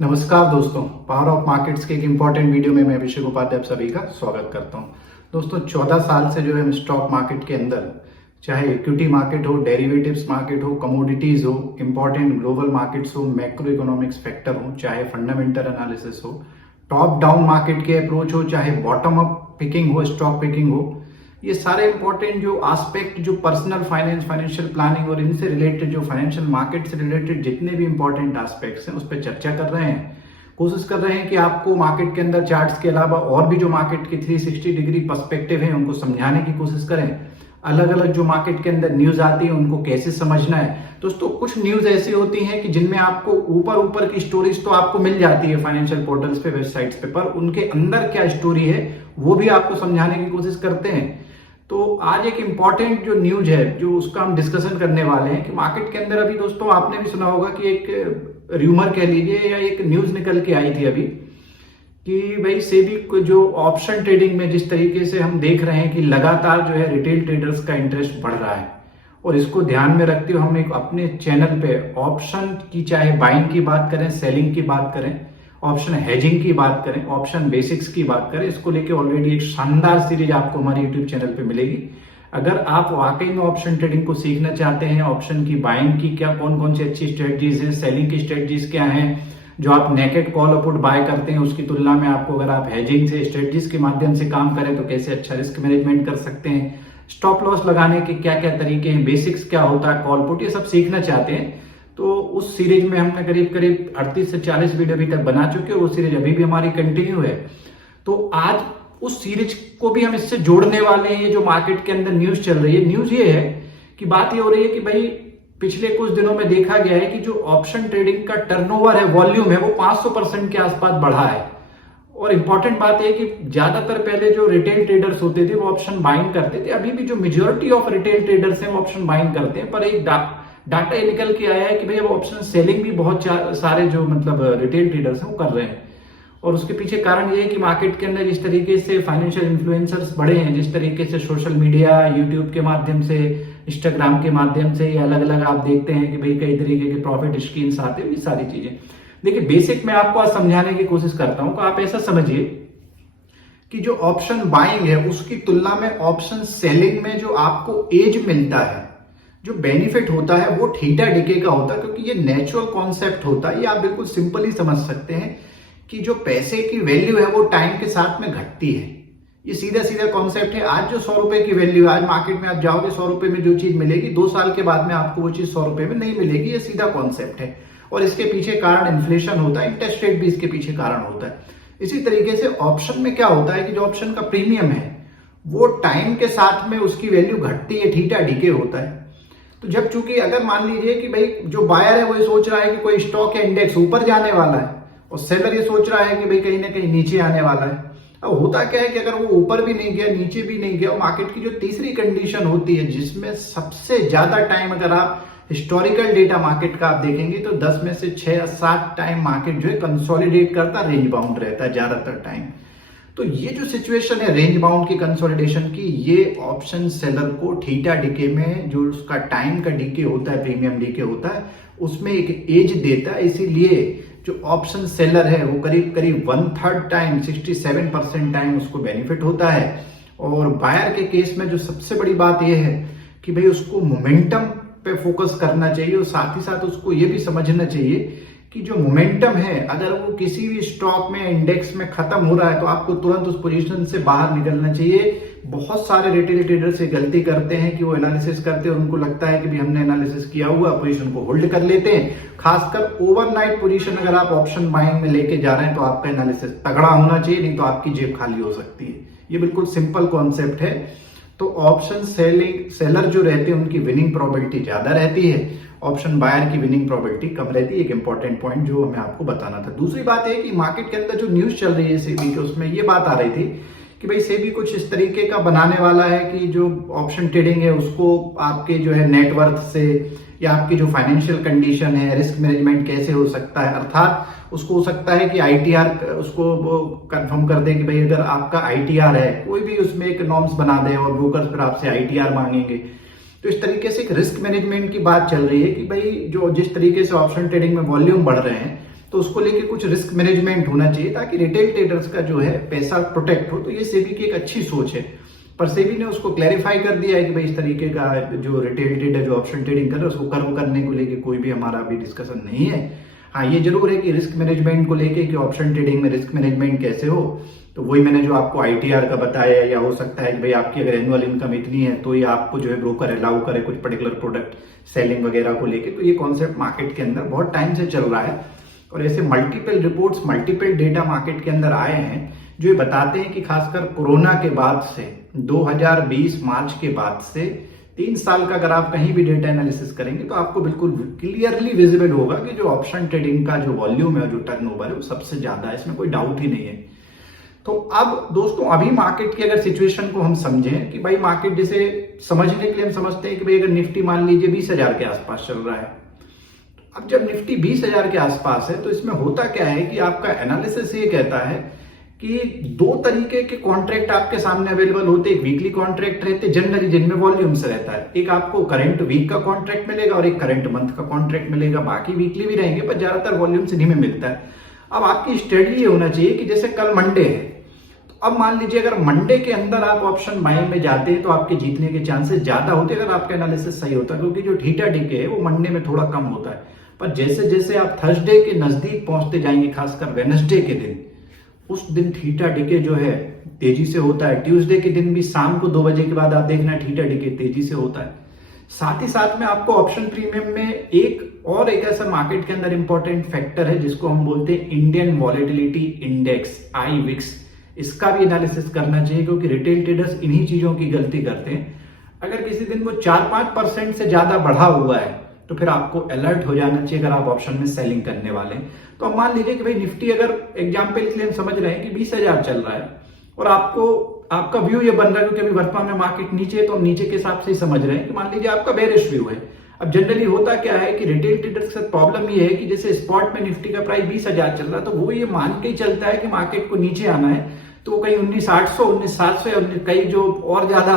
नमस्कार दोस्तों, power of markets के एक इंपॉर्टेंट वीडियो में मैं अभिषेक उपाध्याय आप सभी का स्वागत करता हूं। दोस्तों 14 साल से जो है हम स्टॉक मार्केट के अंदर, चाहे इक्विटी मार्केट हो, डेरिवेटिव्स मार्केट हो, कमोडिटीज हो, इंपॉर्टेंट ग्लोबल मार्केट्स हो, मैक्रो इकोनॉमिक्स फैक्टर हो, चाहे फंडामेंटल एनालिसिस हो, टॉप डाउन मार्केट के अप्रोच हो, चाहे बॉटम अप पिकिंग हो, स्टॉक पिकिंग हो, ये सारे इंपॉर्टेंट जो एस्पेक्ट जो पर्सनल फाइनेंस, फाइनेंशियल प्लानिंग और इनसे रिलेटेड जो फाइनेंशियल मार्केट से रिलेटेड जितने भी इंपॉर्टेंट एस्पेक्ट्स हैं उस पर चर्चा कर रहे हैं। कोशिश कर रहे हैं कि आपको मार्केट के अंदर चार्ट्स के अलावा और भी जो मार्केट के 360 डिग्री पर्सपेक्टिव है उनको समझाने की कोशिश करें। अलग अलग जो मार्केट के अंदर न्यूज आती है उनको कैसे समझना है। दोस्तों कुछ न्यूज ऐसी होती हैं कि जिनमें आपको ऊपर ऊपर की स्टोरीज तो आपको मिल जाती है फाइनेंशियल पोर्टल्स पे, वेबसाइट्स पे, पर उनके अंदर क्या स्टोरी है वो भी आपको समझाने की कोशिश करते हैं। तो आज एक इंपॉर्टेंट जो न्यूज है जो उसका हम डिस्कशन करने वाले हैं कि मार्केट के अंदर अभी दोस्तों आपने भी सुना होगा कि एक र्यूमर कह लीजिए या एक न्यूज निकल के आई थी अभी कि भाई सेबी जो ऑप्शन ट्रेडिंग में जिस तरीके से हम देख रहे हैं कि लगातार जो है रिटेल ट्रेडर्स का इंटरेस्ट बढ़ रहा है, और इसको ध्यान में रखते हुए हम एक अपने चैनल पे ऑप्शन की चाहे बाइंग की बात करें, सेलिंग की बात करें, ऑप्शन हेजिंग की बात करें, ऑप्शन बेसिक्स की बात करें, इसको लेके ऑलरेडी एक शानदार सीरीज आपको हमारे यूट्यूब चैनल पे मिलेगी। अगर आप वाकई में ऑप्शन ट्रेडिंग को सीखना चाहते हैं, ऑप्शन की बाइंग की क्या कौन कौन सी अच्छी स्ट्रेटजीज हैं, सेलिंग की स्ट्रेटजीज क्या हैं, जो आप नेकेड कॉल और पुट बाय करते हैं उसकी तुलना में आपको अगर आप हेजिंग से स्ट्रेटजीज के माध्यम से काम करें तो कैसे अच्छा रिस्क मैनेजमेंट कर सकते हैं, स्टॉप लॉस लगाने के क्या क्या तरीके हैं, बेसिक्स क्या होता है, कॉल पुट, ये सब सीखना चाहते हैं तो उस सीरीज में हमने करीब करीब 38 से 40 वीडियो अभी तक बना चुके हैं। वो सीरीज अभी भी हमारी कंटिन्यू है। तो आज उस सीरीज को भी हम इससे जोड़ने वाले हैं। ये जो मार्केट के अंदर न्यूज चल रही है, न्यूज ये है कि बात ये हो रही है कि भाई पिछले कुछ दिनों में देखा गया है कि जो ऑप्शन ट्रेडिंग का टर्नओवर है, वॉल्यूम है, वो 500% के आसपास बढ़ा है। और इंपॉर्टेंट बात है कि ज्यादातर पहले जो रिटेल ट्रेडर्स होते थे वो ऑप्शन बाइंग करते थे, अभी भी जो मेजोरिटी ऑफ रिटेल ट्रेडर्स हैं वो ऑप्शन बाइंग करते हैं, पर एक डाटा ये निकल के आया है कि भाई अब ऑप्शन सेलिंग भी बहुत सारे जो मतलब रिटेल ट्रेडर्स हैं वो कर रहे हैं। और उसके पीछे कारण ये है कि मार्केट के अंदर जिस तरीके से फाइनेंशियल इन्फ्लुएंसर्स बढ़े हैं, जिस तरीके से सोशल मीडिया, यूट्यूब के माध्यम से, इंस्टाग्राम के माध्यम से, या अलग अलग आप देखते हैं कि भाई कई तरीके के प्रॉफिट स्कीम्स आते हैं, ये सारी चीजें। देखिए बेसिक मैं आपको आज समझाने की कोशिश करता हूं कि आप ऐसा समझिए कि जो ऑप्शन बाइंग है उसकी तुलना में ऑप्शन सेलिंग में जो आपको एज मिलता है, जो बेनिफिट होता है, वो थीटा डिके का होता है, क्योंकि ये नेचुरल कॉन्सेप्ट होता है। ये आप बिल्कुल सिंपली समझ सकते हैं कि जो पैसे की वैल्यू है वो टाइम के साथ में घटती है। ये सीधा सीधा कॉन्सेप्ट है। आज जो 100 रुपए की वैल्यू है, आज मार्केट में आप जाओगे 100 रुपए में जो चीज मिलेगी 2 साल के बाद में आपको वो चीज 100 रुपए में नहीं मिलेगी। ये सीधा कॉन्सेप्ट है और इसके पीछे कारण इन्फ्लेशन होता है, इंटरेस्ट रेट भी इसके पीछे कारण होता है। इसी तरीके से ऑप्शन में क्या होता है कि जो ऑप्शन का प्रीमियम है वो टाइम के साथ में उसकी वैल्यू घटती है, थीटा डिके होता है। तो जब चूंकि अगर मान लीजिए कि भाई जो बायर है वो ये सोच रहा है कि कोई स्टॉक या इंडेक्स ऊपर जाने वाला है और सेलर ये सोच रहा है कि भाई कहीं ना कहीं नीचे आने वाला है। अब होता क्या है कि अगर वो ऊपर भी नहीं गया, नीचे भी नहीं गया, और मार्केट की जो तीसरी कंडीशन होती है जिसमें सबसे ज्यादा टाइम, अगर आप हिस्टोरिकल डेटा मार्केट का आप देखेंगे तो 10 में से 6 या 7 टाइम मार्केट जो है कंसोलिडेट करता, रेंज बाउंड रहता है ज्यादातर टाइम। तो ये जो सिचुएशन है रेंज बाउंड की, कंसोलिडेशन की, ये ऑप्शन सेलर को थीटा डिके में जो उसका टाइम का डिके होता है, प्रीमियम डिके होता है, उसमें एक एज देता है। इसीलिए जो ऑप्शन सेलर है वो करीब करीब 1/3 टाइम, 67% टाइम उसको बेनिफिट होता है। और बायर के केस में जो सबसे बड़ी बात यह है कि भाई उसको मोमेंटम पे फोकस करना चाहिए और साथ ही साथ उसको ये भी समझना चाहिए कि जो मोमेंटम है अगर वो किसी भी स्टॉक में, इंडेक्स में खत्म हो रहा है तो आपको तुरंत उस पोजीशन से बाहर निकलना चाहिए। बहुत सारे रिटेल ट्रेडर्स ये गलती करते हैं कि वो एनालिसिस करते हैं और उनको लगता है कि भी हमने एनालिसिस किया हुआ, पोजीशन को होल्ड कर लेते हैं। खासकर ओवरनाइट पोजीशन अगर आप ऑप्शन बाइंग में लेके जा रहे हैं तो आपका एनालिसिस तगड़ा होना चाहिए, नहीं तो आपकी जेब खाली हो सकती है। ये बिल्कुल सिंपल कॉन्सेप्ट है। तो ऑप्शन सेलर जो रहते हैं उनकी विनिंग प्रोबेबिलिटी ज्यादा रहती है, ऑप्शन बायर की विनिंग प्रोबेबिलिटी कम रहती है। एक इंपॉर्टेंट पॉइंट जो मैं आपको बताना था। दूसरी बात है कि मार्केट के अंदर जो न्यूज चल रही है सेबी के, उसमें ये बात आ रही थी कि भाई सेबी कुछ इस तरीके का बनाने वाला है कि जो ऑप्शन ट्रेडिंग है उसको आपके जो है नेटवर्थ से या आपकी जो फाइनेंशियल कंडीशन है, रिस्क मैनेजमेंट कैसे हो सकता है, अर्थात उसको हो सकता है कि आईटीआर उसको कंफर्म कर दे कि भाई अगर आपका आईटीआर है, कोई भी उसमें एक नॉर्म्स बना दे और ब्रोकर्स फिर आपसे आईटीआर मांगेंगे। तो इस तरीके से एक रिस्क मैनेजमेंट की बात चल रही है कि भाई जो जिस तरीके से ऑप्शन ट्रेडिंग में वॉल्यूम बढ़ रहे हैं तो उसको लेके कुछ रिस्क मैनेजमेंट होना चाहिए ताकि रिटेल ट्रेडर्स का जो है पैसा प्रोटेक्ट हो। तो ये सेबी की एक अच्छी सोच है, पर सेबी ने उसको क्लैरिफाई कर दिया है कि भाई इस तरीके का जो रिटेल ट्रेडर जो ऑप्शन ट्रेडिंग कर रहा है उसको कर्व करने को लेके कोई भी हमारा अभी डिस्कशन नहीं है। हाँ, ये जरूर है कि रिस्क मैनेजमेंट को लेके कि ऑप्शन ट्रेडिंग में रिस्क मैनेजमेंट कैसे हो, तो वही मैंने जो आपको ITR का बताया, या हो सकता है कि भाई आपकी अगर एनुअल इनकम इतनी है तो ये आपको जो है ब्रोकर अलाउ करे कुछ पर्टिकुलर प्रोडक्ट सेलिंग वगैरह को लेके। तो ये कॉन्सेप्ट मार्केट के अंदर बहुत टाइम से चल रहा है और ऐसे multiple reports, multiple data market के अंदर आए हैं जो ये बताते हैं कि खासकर कोरोना के बाद से 2020 मार्च के बाद से 3 साल का अगर आप कहीं भी डेटा एनालिसिस करेंगे तो आपको बिल्कुल क्लियरली विजिबल होगा कि जो ऑप्शन ट्रेडिंग का जो वॉल्यूम है, जो टर्नओवर है, वो सबसे ज्यादा है, इसमें कोई डाउट ही नहीं है। तो अब दोस्तों अभी मार्केट की अगर सिचुएशन को हम समझें कि भाई मार्केट जैसे समझने के लिए हम समझते हैं कि भाई अगर निफ्टी मान लीजिए 20,000 के आसपास चल रहा है, अब जब निफ्टी 20,000 के आसपास है तो इसमें होता क्या है कि आपका एनालिसिस ये कहता है कि 2 तरीके के कॉन्ट्रैक्ट आपके सामने अवेलेबल होते हैं। एक वीकली कॉन्ट्रैक्ट रहते जनरली जिनमें वॉल्यूम से रहता है, एक आपको करंट वीक का कॉन्ट्रैक्ट मिलेगा और एक करंट मंथ का कॉन्ट्रैक्ट मिलेगा, बाकी वीकली भी रहेंगे पर ज्यादातर वॉल्यूम से नहीं मिलता है। अब आपकी स्ट्रेटजी ये होना चाहिए कि जैसे कल मंडे है, अब मान लीजिए अगर मंडे के अंदर आप ऑप्शन बाइंग में जाते हैं तो आपके जीतने के चांसेस ज्यादा होते हैं अगर आपका एनालिसिस सही होता है, क्योंकि जो थीटा डीके है वो मंडे में थोड़ा कम होता है। पर जैसे जैसे आप थर्सडे के नजदीक पहुंचते जाएंगे, खासकर वेडनेसडे के दिन, उस दिन थीटा डीके जो है तेजी से होता है। ट्यूसडे के दिन भी शाम को 2 बजे के बाद आप देखना थीटा डीके तेजी से होता है। साथ ही साथ में आपको ऑप्शन प्रीमियम में एक ऐसा मार्केट के अंदर इंपॉर्टेंट फैक्टर है जिसको हम बोलते हैं इंडियन वॉलेटिलिटी इंडेक्स, IVIX। इसका भी एनालिसिस करना चाहिए क्योंकि रिटेल ट्रेडर्स इन्हीं चीजों की गलती करते हैं। अगर किसी दिन वो 4-5% से ज्यादा बढ़ा हुआ है तो फिर आपको अलर्ट हो जाना चाहिए अगर आप ऑप्शन में सेलिंग करने वाले हैं। तो अब मान लीजिए कि भाई निफ्टी अगर एग्जाम्पल के लिए हम समझ रहे हैं कि 20,000 चल रहा है और आपका व्यू ये बन रहा है क्योंकि अभी वर्तमान में मार्केट नीचे है तो हम नीचे के हिसाब से ही समझ रहे हैं कि मान लीजिए आपका बेरिश व्यू है। अब जनरली होता क्या है कि रिटेल ट्रेडर्स के साथ प्रॉब्लम ये है कि जैसे स्पॉट में निफ्टी का प्राइस 20,000 चल रहा है तो वो ये मान के ही चलता है कि मार्केट को नीचे आना है, तो कहीं 19,800, 19,700 या कई जो और ज्यादा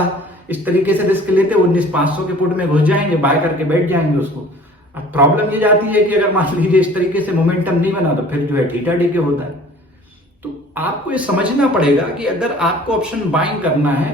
इस तरीके से रिस्क लेते 19,500 के पुट में घुस जाएंगे, बाय करके बैठ जाएंगे उसको। अब प्रॉब्लम ये जाती है कि अगर मान लीजिए इस तरीके से मोमेंटम नहीं बना तो फिर जो है थीटा डीके होता है। तो आपको ये समझना पड़ेगा कि अगर आपको ऑप्शन बाइंग करना है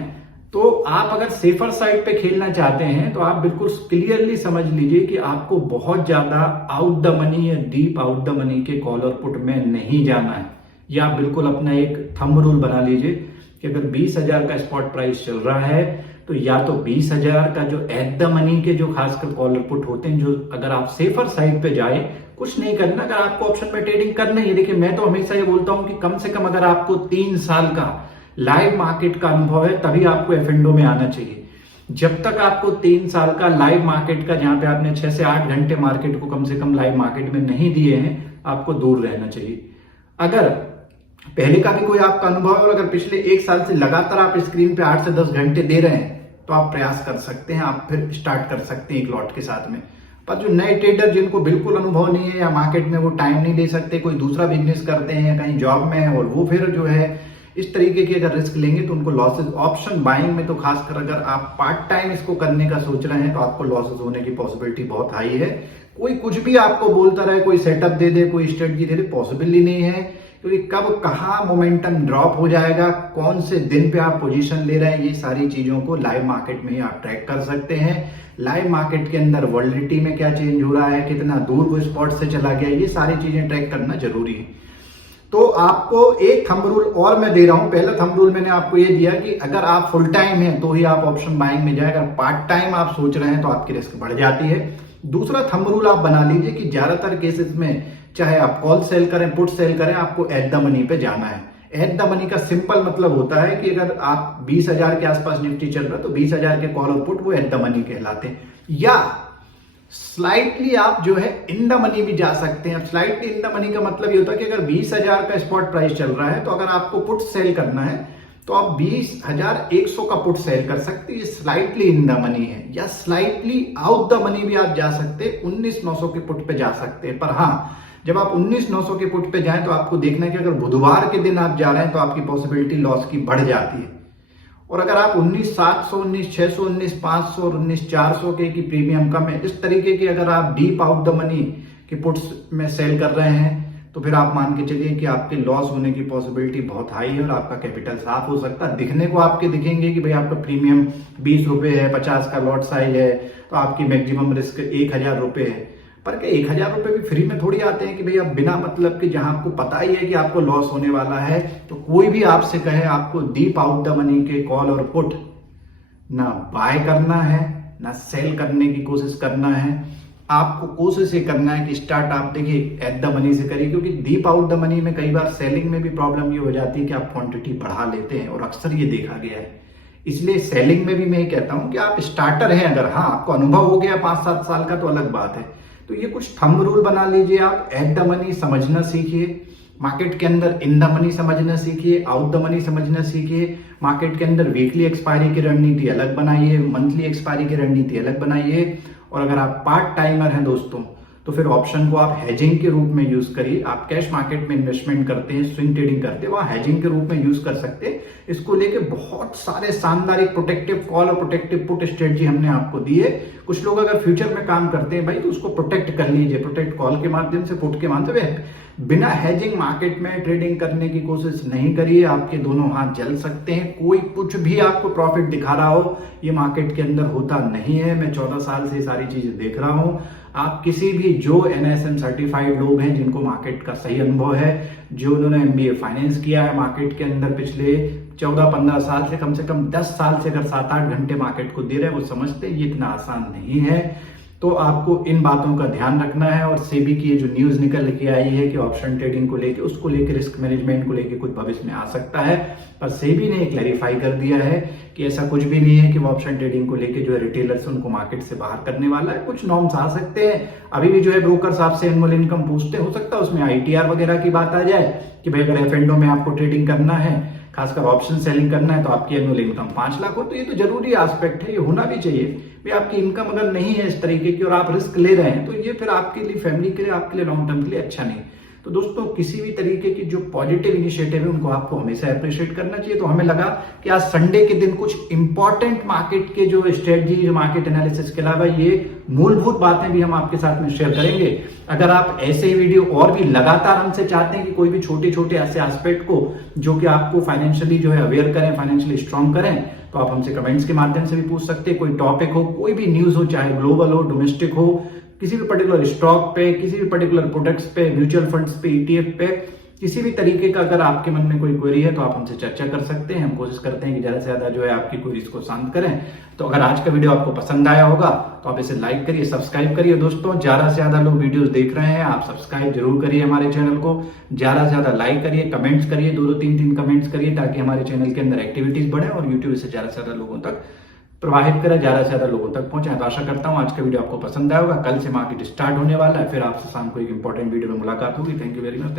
तो आप अगर सेफर साइड पे खेलना चाहते हैं तो आप बिल्कुल क्लियरली समझ लीजिए कि आपको बहुत ज्यादा आउट द मनी या डीप आउट द मनी के कॉल और पुट में नहीं जाना है। या आप बिल्कुल अपना एक थंब रूल बना लीजिए कि अगर 20,000 का स्पॉट प्राइस चल रहा है तो या तो 20,000 का जो एट द मनी के जो खासकर कॉल और पुट होते हैं, जो अगर आप सेफर साइड पे जाए, कुछ नहीं करना। अगर आपको ऑप्शन में ट्रेडिंग करना है, देखिए मैं तो हमेशा ये बोलता हूं कि कम से कम अगर आपको 3 साल का लाइव मार्केट का अनुभव है तभी आपको एफएनडो में आना चाहिए। जब तक आपको 3 साल का लाइव मार्केट का, जहां पे आपने 6 से 8 घंटे मार्केट को कम से कम लाइव मार्केट में नहीं दिए हैं, आपको दूर रहना चाहिए। अगर पहले का भी कोई आपका अनुभव है और अगर पिछले 1 साल से लगातार आप स्क्रीन पे 8 से 10 घंटे दे रहे हैं तो आप प्रयास कर सकते हैं, आप फिर स्टार्ट कर सकते हैं एक लॉट के साथ में। पर जो नए ट्रेडर जिनको बिल्कुल अनुभव नहीं है या मार्केट में वो टाइम नहीं ले सकते, कोई दूसरा बिजनेस करते हैं या कहीं जॉब में है और वो फिर जो है इस तरीके की अगर रिस्क लेंगे तो उनको लॉसेस, ऑप्शन बाइंग में तो खासकर अगर आप पार्ट टाइम इसको करने का सोच रहे हैं तो आपको लॉसेस होने की पॉसिबिलिटी बहुत हाई है। कोई कुछ भी आपको बोलता रहे, कोई सेटअप दे दे, कोई स्ट्रेटजी दे दे, पॉसिबल ही नहीं है, क्योंकि कब कहाँ मोमेंटम ड्रॉप हो जाएगा, कौन से दिन पे आप पोजीशन ले रहे हैं, ये सारी चीजों को लाइव मार्केट में ही आप ट्रैक कर सकते हैं। लाइव मार्केट के अंदर वॉलेटिलिटी में क्या चेंज हो रहा है, कितना दूर वो स्पॉट से चला गया, ये सारी चीजें ट्रैक करना जरूरी है। तो आपको एक थंब रूल और मैं दे रहा हूं। पहला थंब रूल मैंने आपको ये दिया कि अगर आप फुल टाइम हैं तो ही आप ऑप्शन बाइंग में जाए, अगर पार्ट टाइम आप सोच रहे हैं तो आपकी रिस्क बढ़ जाती है। दूसरा थंब रूल आप बना लीजिए कि ज्यादातर केसेस में चाहे आप कॉल सेल करें, पुट सेल करें, आपको एट द मनी पे जाना है। एट द मनी का सिंपल मतलब होता है कि अगर आप 20,000 के आसपास निफ्टी चल रहा है तो 20,000 के कॉल और पुट वो एट द मनी कहलाते हैं। या स्लाइटली आप जो है इन द मनी भी जा सकते हैं। अब स्लाइटली इन द मनी का मतलब ये होता है कि अगर 20,000 का स्पॉट प्राइस चल रहा है तो अगर आपको पुट सेल करना है तो आप 20,100 का पुट सेल कर सकते हैं, स्लाइटली इन द मनी है। या स्लाइटली आउट द मनी भी आप जा सकते हैं, 19,900 के पुट पे जा सकते हैं। पर हाँ, जब आप 19,900 के पुट पे जाएं तो आपको देखना है कि अगर बुधवार के दिन आप जा रहे हैं तो आपकी पॉसिबिलिटी लॉस की बढ़ जाती है। और अगर आप 19,700, 19,600, 19,500 और 19,400 के प्रीमियम कम है, इस तरीके की अगर आप डीप आउट द मनी के पुट्स में सेल कर रहे हैं तो फिर आप मान के चलिए कि आपके लॉस होने की पॉसिबिलिटी बहुत हाई है और आपका कैपिटल साफ हो सकता है। दिखने को आपके दिखेंगे कि भाई आपका प्रीमियम 20 रुपए है, 50 का लॉट साइज है, तो आपकी मैक्सिमम रिस्क 1000 रुपए है। पर क्या 1000 रुपए भी फ्री में थोड़ी आते हैं कि भाई आप बिना मतलब कि जहां आपको पता ही है कि आपको लॉस होने वाला है, तो कोई भी आपसे कहे आपको डीप आउट द मनी के कॉल और पुट ना बाय करना है ना सेल करने की कोशिश करना है। आपको कोशिश ये करना है कि स्टार्ट आप देखिए एट द मनी से करिए, क्योंकि डीप आउट द मनी में कई बार सेलिंग में भी प्रॉब्लम ये हो जाती है कि आप क्वांटिटी बढ़ा लेते हैं और अक्सर ये देखा गया है। इसलिए सेलिंग में भी मैं ये कहता हूं कि आप स्टार्टर हैं, अगर हाँ आपको अनुभव हो गया 5-7 साल का तो अलग बात है, तो ये कुछ थंब रूल बना लीजिए। आप एट द मनी समझना सीखिए, मार्केट के अंदर इन द मनी समझना सीखिए, आउट द मनी समझना सीखिए। मार्केट के अंदर वीकली एक्सपायरी की रणनीति अलग बनाइए, मंथली एक्सपायरी की रणनीति अलग बनाइए। और अगर आप पार्ट टाइमर हैं दोस्तों, तो फिर ऑप्शन को आप हेजिंग के रूप में यूज करिए। आप कैश मार्केट में इन्वेस्टमेंट करते हैं, स्विंग ट्रेडिंग करते हैं, वहां हेजिंग के रूप में यूज कर सकते हैं। इसको लेके बहुत सारे शानदार एक प्रोटेक्टिव कॉल और प्रोटेक्टिव पुट स्ट्रेटजी हमने आपको दी है। कुछ लोग अगर फ्यूचर में काम करते हैं भाई, तो उसको प्रोटेक्ट कर लीजिए, प्रोटेक्ट कॉल के माध्यम से, पुट के माध्यम से। बिना हेजिंग मार्केट में ट्रेडिंग करने की कोशिश नहीं करिए, आपके दोनों हाथ जल सकते हैं। कोई कुछ भी आपको प्रॉफिट दिखा रहा हो, ये मार्केट के अंदर होता नहीं है। मैं 14 साल से सारी चीजें देख रहा हूं। आप किसी भी जो NISM सर्टिफाइड लोग हैं, जिनको मार्केट का सही अनुभव है, जो उन्होंने MBA फाइनेंस किया है मार्केट के अंदर पिछले 14-15 साल से कम 10 साल से अगर 7-8 घंटे मार्केट को दे रहे हैं, वो समझते हैं ये इतना आसान नहीं है। तो आपको इन बातों का ध्यान रखना है। और सेबी की जो न्यूज निकल के आई है कि ऑप्शन ट्रेडिंग को लेके, उसको लेके, रिस्क मैनेजमेंट को लेके कुछ भविष्य में आ सकता है, पर सेबी ने क्लैरिफाई कर दिया है कि ऐसा कुछ भी नहीं है कि वो ऑप्शन ट्रेडिंग को लेके जो है रिटेलर्स उनको मार्केट से बाहर करने वाला है। कुछ नॉर्म्स आ सकते हैं, अभी भी जो है ब्रोकर्स आपसे एनुअल इनकम पूछते, हो सकता है उसमें ITR वगैरह की बात आ जाए कि भाई अगर F&O में आपको ट्रेडिंग करना है, खासकर ऑप्शन सेलिंग करना है, तो आपकी एनुअल इनकम 5 लाख हो। तो ये तो जरूरी एस्पेक्ट है, ये होना भी चाहिए। भाई आपकी इनकम अगर नहीं है इस तरीके की और आप रिस्क ले रहे हैं, तो ये फिर आपके लिए, फैमिली के लिए, आपके लिए लॉन्ग टर्म के लिए अच्छा नहीं। तो दोस्तों किसी भी तरीके की जो पॉजिटिव इनिशिएटिव है उनको आपको हमेशा अप्रिशिएट करना चाहिए। तो हमें लगा कि आज संडे के दिन कुछ इंपॉर्टेंट मार्केट के जो स्ट्रेटजी, जो मार्केट एनालिसिस के अलावा ये मूलभूत बातें भी हम आपके साथ में शेयर करेंगे। अगर आप ऐसे ही वीडियो और भी लगातार हमसे चाहते हैं कि कोई भी छोटे छोटे ऐसे एस्पेक्ट को जो कि आपको फाइनेंशियली जो है अवेयर करें, फाइनेंशियली स्ट्रांग करें, तो आप हमसे कमेंट्स के माध्यम से भी पूछ सकते हैं। कोई टॉपिक हो, कोई भी न्यूज हो, चाहे ग्लोबल हो, डोमेस्टिक हो, किसी भी पर्टिकुलर स्टॉक पे, किसी भी पर्टिकुलर प्रोडक्ट्स पे, म्यूचुअल फंड्स पे, ETF पे, किसी भी तरीके का अगर आपके मन में कोई क्वेरी है तो आप हमसे चर्चा कर सकते हैं। हम कोशिश करते हैं कि ज्यादा से ज्यादा जो है आपकी क्वेरीज को शांत करें। तो अगर आज का वीडियो आपको पसंद आया होगा तो आप इसे लाइक करिए, सब्सक्राइब करिए। दोस्तों ज्यादा से ज्यादा लोग वीडियोस देख रहे हैं, आप सब्सक्राइब जरूर करिए हमारे चैनल को, ज्यादा से ज्यादा लाइक करिए, कमेंट्स करिए, 2-2 3-3 कमेंट्स करिए, ताकि हमारे चैनल के अंदर एक्टिविटीज बढ़े और यूट्यूब से ज्यादा से ज्यादा लोगों तक प्रवाहित करें, ज्यादा से ज्यादा लोगों तक पहुंचे। तो आशा करता हूं आज का वीडियो आपको पसंद आया होगा। कल से मार्केट स्टार्ट होने वाला है, फिर आपसे शाम को एक इंपॉर्टेंट वीडियो में मुलाकात होगी। Thank you very much.